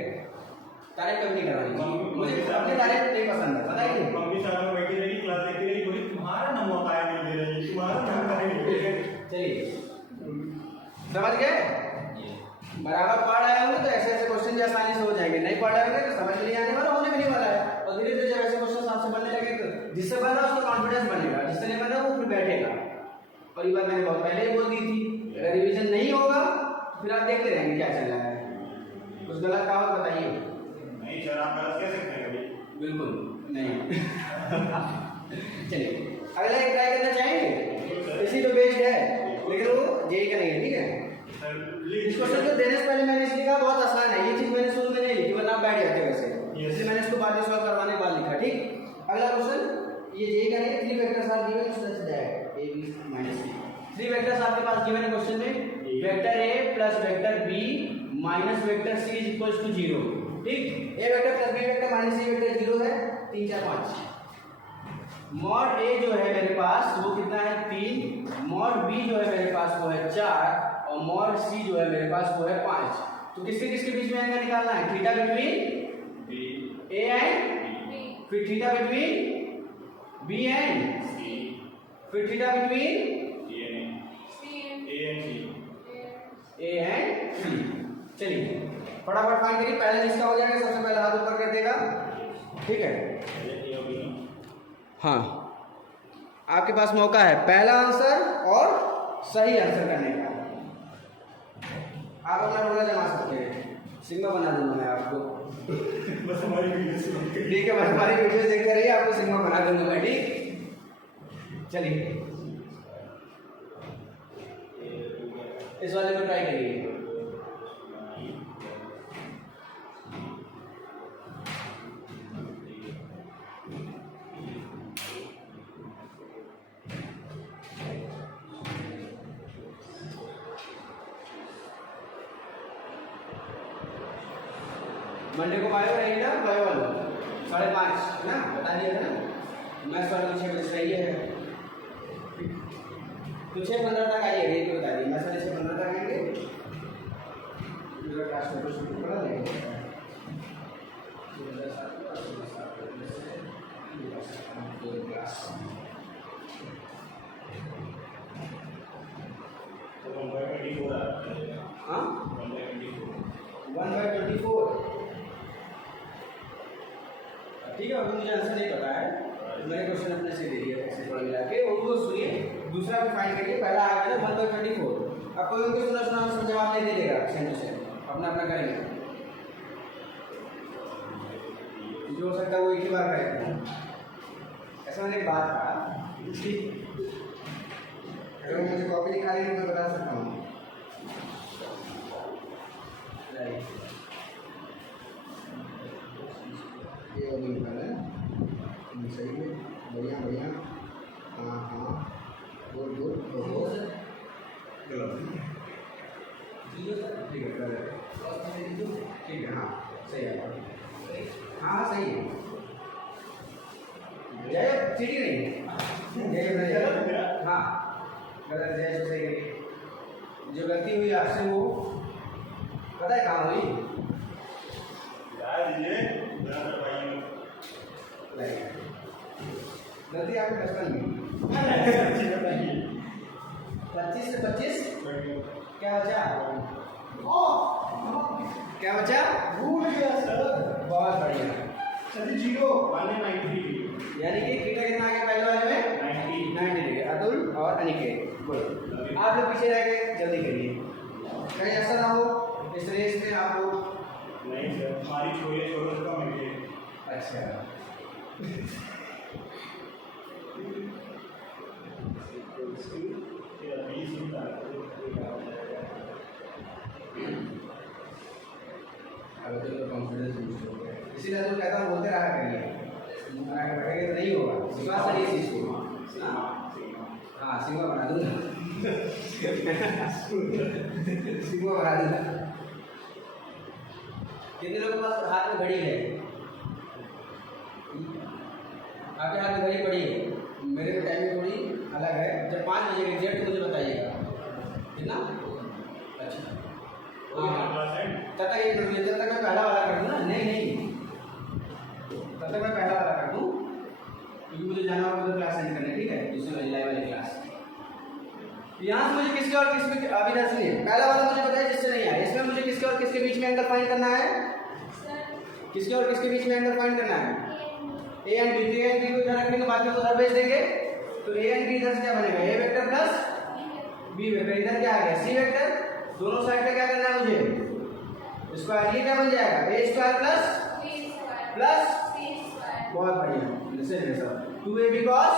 तारीफ कभी नहीं करानी, मुझे अपनी तारीफ नहीं पसंद है, पता है क्यों? मम्मी साथ में बैठी रहेगी, क्लास देखती रहेगी, बोली तुम्हारा नंबर आया नहीं दे रही, तुम्हारा नंबर आया नहीं दे रही। चलिए, समझ गए? बराबर पढ़ रहे होंगे तो ऐसे ऐसे क्वेश्चन भी आसानी से हो जाएंगे, नहीं पढ़ रहे होंगे तो समझ नहीं आने वाला, होने भी नहीं वाला है। और धीरे धीरे जब ऐसे क्वेश्चन आपसे बनने लगे तो जिससे बन रहा है उसको कॉन्फिडेंस बनेगा, जिससे नहीं बन रहा वो फिर बैठेगा। और ये बात मैंने बहुत पहले ही बोल दी थी, अगर रिवीजन नहीं होगा तो फिर आप देखते रहेंगे क्या चल रहा है। कुछ गलत कहावत बताइए। नहीं सर, आप गलत कह सकते हैं कभी। बिल्कुल नहीं। चलिए अगला एक ट्राई करना चाहेंगे, इसी तो बेस्ड है, लेकिन वो जेई का नहीं है, ठीक है। इस क्वेश्चन को देने से पहले मैंने इसलिए कहा बहुत आसान है, ये चीज मैंने शुरू में नहीं लिखी वरना आप बैठ जाते वैसे, इसलिए मैंने इसको बाद में सॉल्व करवाने के बाद लिखा, ठीक। अगला क्वेश्चन ये जेई का नहीं है, 3 vectors are given such that a b - c। 3 vectors आपके पास गिवन है क्वेश्चन में, vector a plus vector b minus vector c is equal to 0, ठीक। a vector plus b vector minus c vector 0 है, 3 4 5। Mod a जो है मेरे पास वो कितना है 3, मॉड b जो है मेरे पास वो है 4 और मॉड c जो है मेरे पास वो है 5। तो किसके किसके बीच में एंगल निकालना है, थीटा बिटवीन a एंड फिर थीटा बिटवीन b एंड फिर theta between a and c। चलिए फटाफट फाइंड करिए, पहले जिसका हो जाएगा सबसे पहले हाथ ऊपर कर देगा, ठीक है। हाँ आपके पास मौका है पहला आंसर और सही आंसर करने का, आप अपना रोला जमा सकते हैं, सिग्मा बना दूंगा मैं आपको। बस हमारी वीडियो से ठीक है, बस हमारी वीडियो देखते रहिए, आपको सिग्मा बना दूंगा मैं, ठीक। चलिए इस वाले को ट्राई करिए। मंडे को बायो रहेगा, बायो वाला 5:30 है ना, बता दिया था ना। मैथ्स वाला 6 बजे सही है, तो 6:15 तक आइए, ये तो बता दिए, मैथ्स वाले 6:15 तक आएंगे। मेरा क्लास में कुछ पढ़ा नहीं हाँ 1/24, ठीक है। अभी मुझे आंसर नहीं पता है, मैंने क्वेश्चन अपने से दे दिया ऐसे थोड़ा मिला के, वो सुनिए, दूसरा भी फाइंड करिए। पहला आ गया ना 1/24, अब कोई उनके सुना सब जवाब नहीं दे देगा, सेम टू सेम अपना अपना करेंगे, जो हो सकता है वो एक ही बार करेंगे। ऐसा मैंने एक बात कहा, अगर मुझे कॉपी दिखा रही है तो बता सकता हूँ। ये अभी निकाला है, सही है, बढ़िया बढ़िया, हाँ हाँ गुड गुड, ठीक है ठीक है, हाँ सही है, हाँ सही है, जय चीटी नहीं है, हाँ गलत जय सही है। जो गलती हुई आपसे वो पता है कहाँ हुई, गलती आपके बचपन में 25 से 25 क्या बचा, क्या बचा, भूल गया सर, बहुत बढ़िया सर, 0 यानी कि थीटा कितना आगे पहले वाले में 90 डिग्री। अतुल और अनिकेत बोलो, आप लोग पीछे रह गए, जल्दी करिए, कहीं ऐसा ना हो इस रेस में आप लोग नहीं सर, हमारी छोटे का मिले। अच्छा अब तो कॉन्फिडेंस बूस्ट हो गया, इसीलिए तो कहता हूँ बोलते रहा करिए, बैठेंगे तो नहीं होगा, विश्वास करिए इस चीज़ को। हाँ सिंगमा बना दूँगा, सिंगमा बना दूँगा। कितने लोगों के पास हाथ में घड़ी है, आपके हाथ में घड़ी पड़ी है, मेरे को टाइमिंग थोड़ी अलग है, जब 5 बजे एग्जैक्ट तो मुझे बताइएगा कितना। अच्छा तब तक एक मिनट, जब तक मैं पहला वाला कर दूँ ना, नहीं तब तक मैं पहला वाला कर दूँ, क्योंकि मुझे जाना होगा तो क्लास एंड करने, ठीक है, दूसरी वाली लाइव वाली क्लास। यहाँ से मुझे किसके और किसके अभी दस नहीं है, पहला वाला मुझे बताया जिससे नहीं आया, इसमें मुझे किसके और किसके बीच में एंगल फाइंड करना है, किसके और किसके बीच में एंगल फाइंड करना है, a and b. A and b को इधर रखेंगे, बाकी को उधर भेज देंगे, तो ए एंड बी इधर से क्या बनेगा, ए वेक्टर प्लस बी वेक्टर, इधर क्या आ गया सी वेक्टर, दोनों साइड का क्या करना है मुझे स्क्वायर, ये क्या बन जाएगा ए स्क्वायर प्लस बहुत बढ़िया, जैसे 2ab cos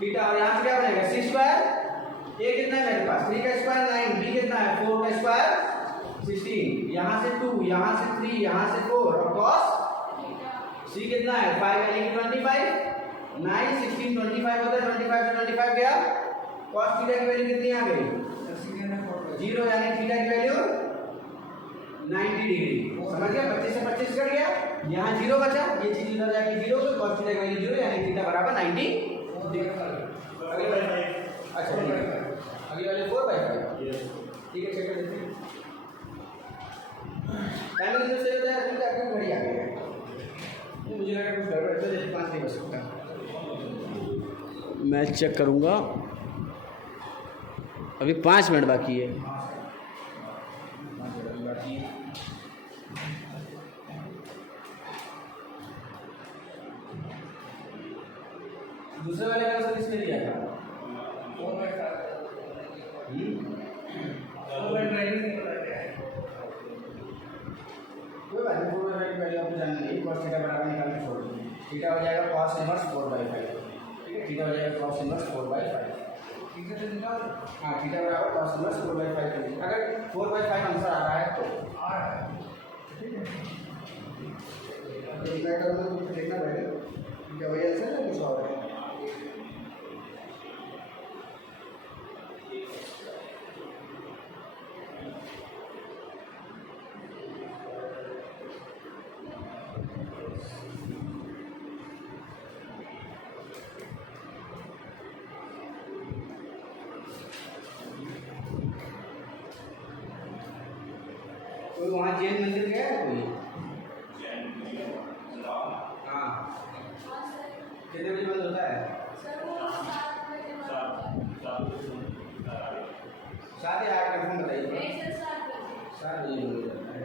थीटा, और यहाँ से क्या बनेगा सी स्क्वायर, ए कितना है मेरे पास 3 का स्क्वायर 9, बी कितना है 4 का स्क्वायर 16, यहाँ से 2, यहाँ से 3, यहाँ से 4, और cos सी कितना है 5 यानी कि 25, 9 16 25 होता है, 25 से 25 गया, cos थीटा की वैल्यू कितनी आ गई 0, यानी थीटा की वैल्यू 90 डिग्री, समझ गया, 25 से 25 कट गया, यहाँ 0 बचा, ये चीज उधर जाके 0, तो cos थीटा की वैल्यू 0 यानी थीटा बराबर 90 डिग्री। अगले वाले अच्छा ठीक है, अगले वाले 4/5 ठीक है, चेक कर लेते हैं। टाइम से होता है तो आपकी घड़ी आ गई है, मुझे लगा कुछ गड़बड़ है, तो 5 नहीं बच सकता, मैं चेक करूँगा, अभी 5 मिनट बाकी है। दूसरे वाले का आंसर किसने दिया था? कोई बात नहीं, 4/5 की वैल्यू आपको जाननी है, cos थीटा बराबर निकालना छोड़ दीजिए, थीटा हो जाएगा cos इनवर्स 4/5, ठीक है, थीटा हो जाएगा cos इनवर्स 4/5, थीटा से निकाल, हाँ थीटा बराबर cos इनवर्स 4/5 कर दीजिए, अगर 4/5 आंसर आ रहा है तो आ रहा है, ठीक है, मैं करूँगा तो देखना पड़ेगा, ठीक है, वही आंसर है कुछ और है। कोई वहाँ जैन मंदिर गया है कोई? हाँ, कितने बजे बंद होता है? 7 या 8 कंफर्म बताइए। 7 बजे बंद हो जाता है।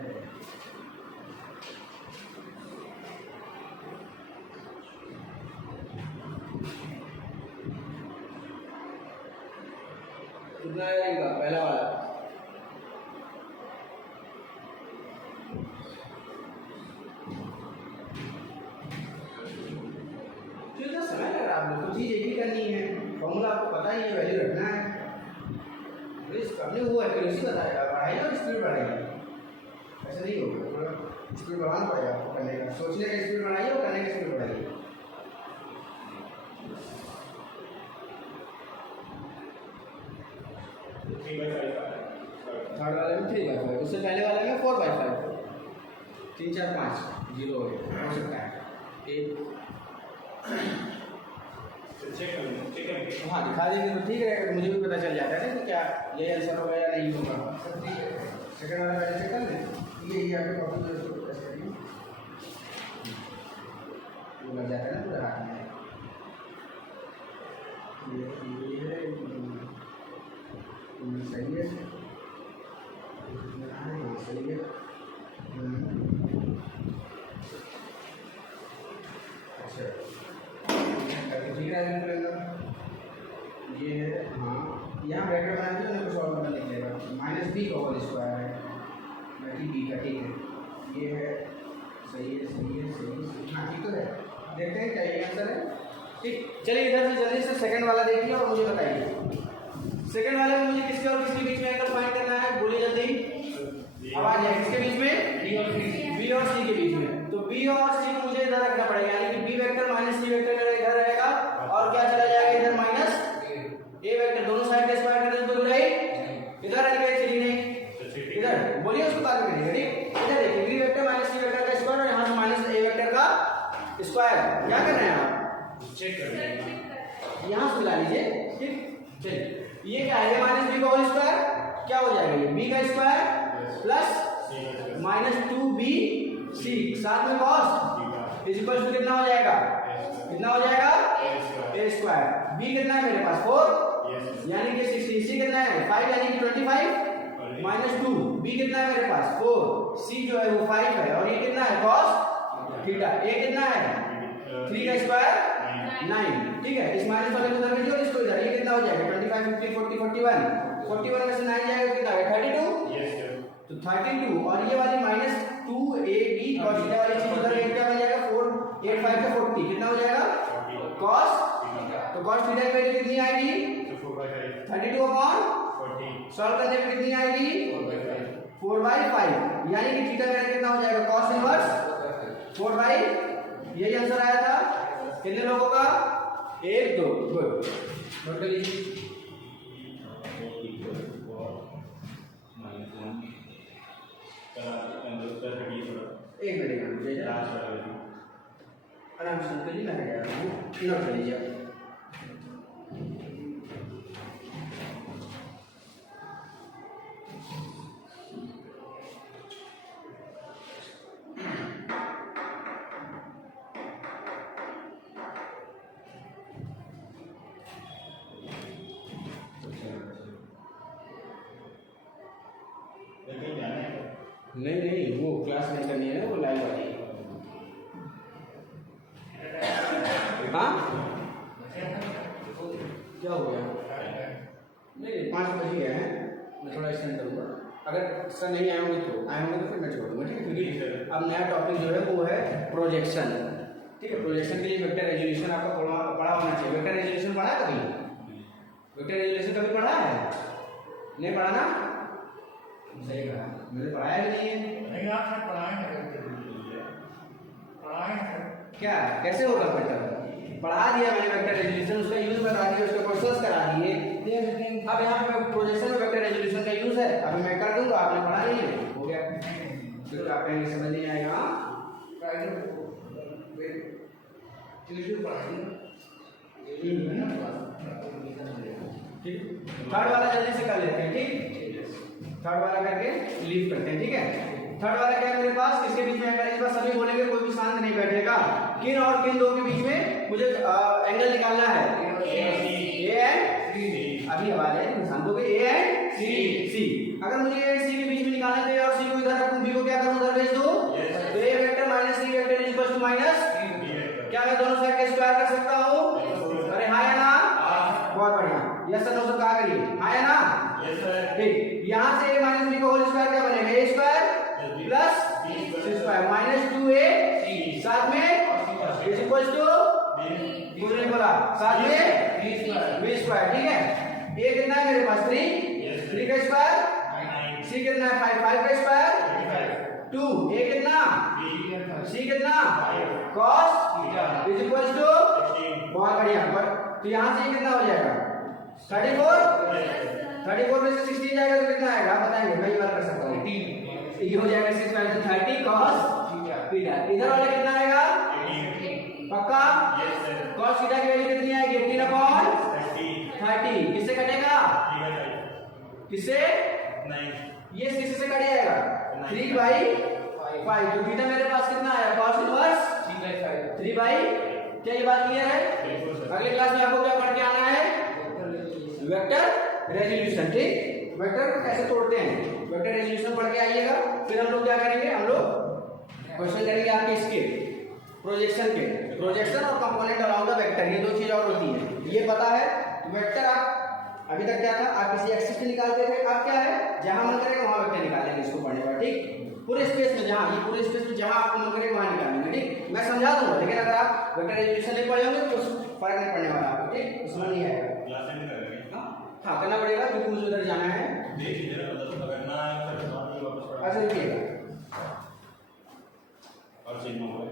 कितना आएगा पहला वाला? समय लग रहा है, आप लोग को चीज़ एक ही करनी है, फॉर्मूला आपको पता ही है, वैल्यू रखना है, अपने वो एक्यूरेसी बताएगा, बढ़ाइए और स्पीड बढ़ाइए, ऐसा नहीं होगा, थोड़ा स्पीड बढ़ाना पड़ेगा आपको करने का, सोचने का स्पीड बढ़ाइए और करने का स्पीड बढ़ाइए। थर्ड वाले में 3/5, उससे पहले वाले में 4/5, 3 4 5 0 हो सकता है, एक हाँ दिखा देंगे तो ठीक रहेगा, मुझे भी पता चल जाता है ना कि क्या ये आंसर होगा या नहीं होगा। सब ठीक है, सेकंड वाला पहले चेक कर लें, ये आगे कॉपी में इसको प्रेस करिए, वो लग जाता है ना पूरा हाथ में, ये सही है, सही है, अच्छा ठीक है, ये हाँ यहाँ ब्रैकेट बना दो ना, कुछ और बना निकलेगा, -b का होल स्क्वायर है, b का, ठीक है, ये है सही है, सही है, सही है, हाँ ठीक तो है, देखते हैं क्या ये आंसर है, ठीक। चलिए इधर से जल्दी से सेकंड वाला देखिए और मुझे बताइए, सेकंड वाले में मुझे किसके और किसके बीच में एंगल फाइंड करना है, बोलिए जल्दी, आवाज है, किसके बीच में, b और c के बीच में, तो b और c को मुझे इधर रखना पड़ेगा, यानी कि b vector minus c vector इधर रहेगा, और क्या चला जाएगा इधर माइनस a वेक्टर, दोनों साइड का स्क्वायर करने से तो बुलाई इधर आ गया, चलिए नहीं इधर बोलिए, उसको बाद में करिए, ठीक, इधर देखिए b vector minus c vector का स्क्वायर, और यहाँ से माइनस a वेक्टर का स्क्वायर, क्या कर रहे हैं आप, चेक कर रहे हैं, यहाँ से मिला लीजिए, ठीक। चलिए ये क्या है, माइनस b का होल स्क्वायर क्या हो जाएगा, ये b का स्क्वायर प्लस -2bc साथ में cos इक्वल टू कितना हो जाएगा, कितना हो जाएगा a स्क्वायर, b कितना है मेरे पास 4, यानी कि 60, सी कितना है 5 यानी कि 25 -2, बी कितना है मेरे पास 4, सी जो है वो 5 है और ये कितना है cos थीटा, ए कितना है 3 का स्क्वायर 9। ठीक है, इस माइनस वाले को उधर भेजिए और इसको इधर, ये कितना हो जाएगा 25 50 40 41 में से 9 जाएगा कितना है 32। तो 32 और ये वाली -2ab cos थीटा वाली चीज उधर एक क्या बन जाएगा 4 8 5 का 40 कितना हो जाएगा cos। तो cos थीटा की वैल्यू कितनी आएगी 32 अपॉन 40 सॉल्व करने पे कितनी आएगी 4/5 यानी कि थीटा का कितना हो जाएगा cos इनवर्स 4/, यही आंसर आया था कितने लोगों का 1 2 गुड नोट कर लीजिए। एक मिनट मुझे आराम से नोट कर लीजिए, मैं नोट कर लीजिए। नहीं वो क्लास नहीं करनी है, वो लाइव वाली है। हाँ क्या हो गया नहीं 5 बज गए हैं, मैं थोड़ा एक्सटेंड करूँगा। अगर सर नहीं आए होंगे तो फिर मैं छोड़ दूँगा। ठीक है, क्योंकि अब नया टॉपिक जो है वो है प्रोजेक्शन। ठीक है, प्रोजेक्शन के लिए वेक्टर रेजोल्यूशन आपका पढ़ा होना चाहिए। वेक्टर रेजोल्यूशन पढ़ा है कभी? वेक्टर रेजोल्यूशन कभी पढ़ा है? नहीं पढ़ा ना? सही कहा, मैंने पढ़ाया भी नहीं है। नहीं आपने पढ़ाएंगे क्या कैसे होगा बेटा? पढ़ा दिया मैंने वेक्टर रेजोल्यूशन, उसका यूज बता दिया, उसके क्वेश्चंस करा दिए। अब यहाँ पे प्रोजेक्शन में वेक्टर रेजोल्यूशन का यूज है, अभी मैं कर दूंगा, आपने पढ़ा नहीं है, हो गया। फिर आप कहेंगे समझ नहीं आएगा। थर्ड वाला जल्दी से कर लेते हैं। ठीक, थर्ड वाला करके लीव करते हैं। ठीक है, थर्ड वाला क्या है मेरे पास, किसके बीच में है? इस बार सभी बोलेंगे, कोई भी शांत नहीं बैठेगा। किन और किन दो के बीच में मुझे एंगल निकालना है? A and C. अभी आवाज है, ध्यान दोगे, ए एंड सी। अगर मुझे ए एंड सी के बीच में निकालना है तो ए और सी को इधर रखूं, बी को क्या करूं उधर भेज दो। तो A vector minus C vector is equal to minus, क्या मैं दोनों साइड का स्क्वायर कर सकता हूं? अरे हाँ या ना? बहुत बढ़िया, यस सर नो सर कहा करिए, हाँ या ना? ठीक, यहाँ से a माइनस बी का होल स्क्वायर क्या बनेगा? ए square plus C square minus 2a साथ में इज इक्वल टू कुछ नहीं बोला, साथ में बी स्क्वायर। ठीक है, a कितना है मेरे पास 3 का स्क्वायर, सी कितना है 5 का स्क्वायर 2, a कितना सी कितना cos इज इक्वल टू, बहुत बढ़िया। तो यहाँ से कितना हो जाएगा 34 में से 16 जाएगा तो कितना आएगा आप बताएंगे? मैं ये बार कर सकता हूँ, ये हो जाएगा 6 - 30 cos थीटा। इधर वाला कितना आएगा? पक्का? cos थीटा की वैल्यू कितनी आएगी? 18/30। किससे कटेगा? किससे? ये से कट जाएगा 3/5। तो थीटा मेरे पास कितना आया? cos inverse 3/5। क्या ये बात क्लियर है? अगले क्लास में आपको क्या पढ़ के आना है? Vector resolution. ठीक, वेक्टर को कैसे तोड़ते हैं, वेक्टर रेजोल्यूशन पढ़ के आइएगा। फिर हम लोग क्या करेंगे, हम लोग क्वेश्चन करेंगे आपके इसके प्रोजेक्शन के, प्रोजेक्शन और कंपोनेंट अराउंड द वेक्टर, ये दो चीज और होती है। ये पता है वेक्टर आप अभी तक क्या था, आप किसी एक्सिस पे निकालते थे, अब क्या है जहां मन करेगा वहां वेक्टर निकालेंगे इसको पढ़ने पर। ठीक, पूरे स्पेस में जहां, ये पूरे स्पेस में जहां आपको मन करेगा वहां निकालेंगे। ठीक, मैं समझा दूंगा, लेकिन अगर आप वेक्टर रेजोल्यूशन नहीं पढ़े होंगे तो फर्क नहीं पड़ने वाला आपको। ठीक, उसमें नहीं आएगा। हाँ करना पड़ेगा क्योंकि मुझे उधर जाना है। अच्छा देखिएगा और चेंज होगा।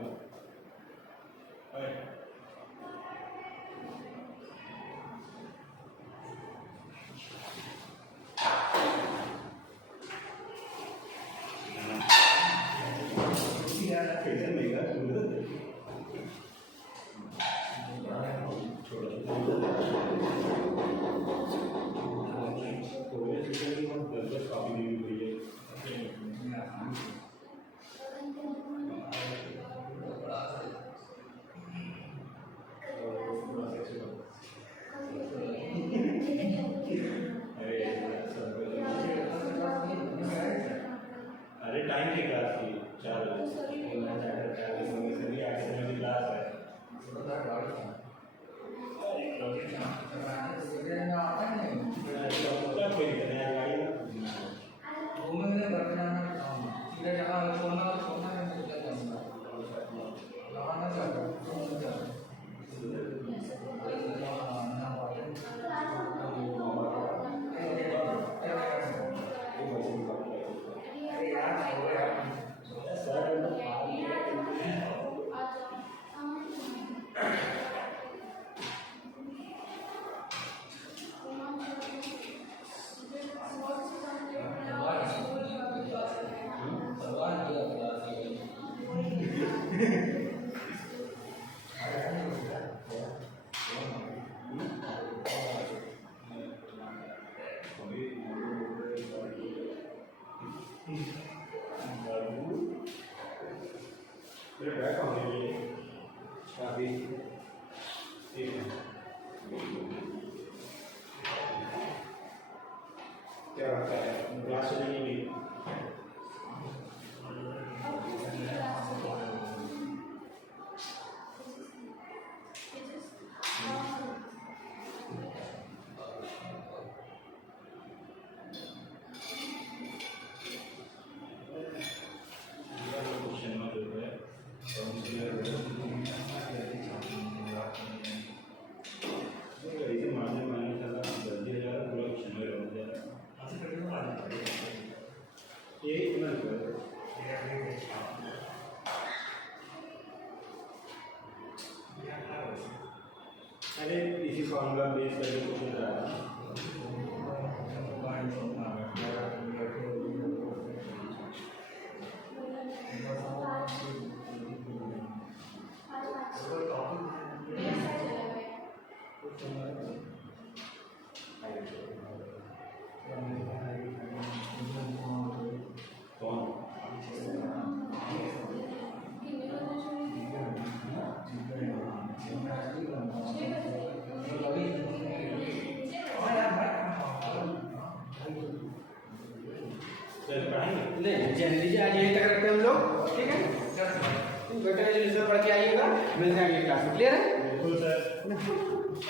वेक्टर आता है क्लास चलेंगे भी अरे इसी फॉर्मूला बेस करके पूछ रहा है नहीं लीजिए आज यहीं तक रखते हैं हम लोग, ठीक है। बेटा रिजल्ट पढ़ के आइएगा, मिलते हैं अगली क्लास में। क्लियर है? बिल्कुल सर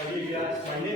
अगली क्लास पढ़िए।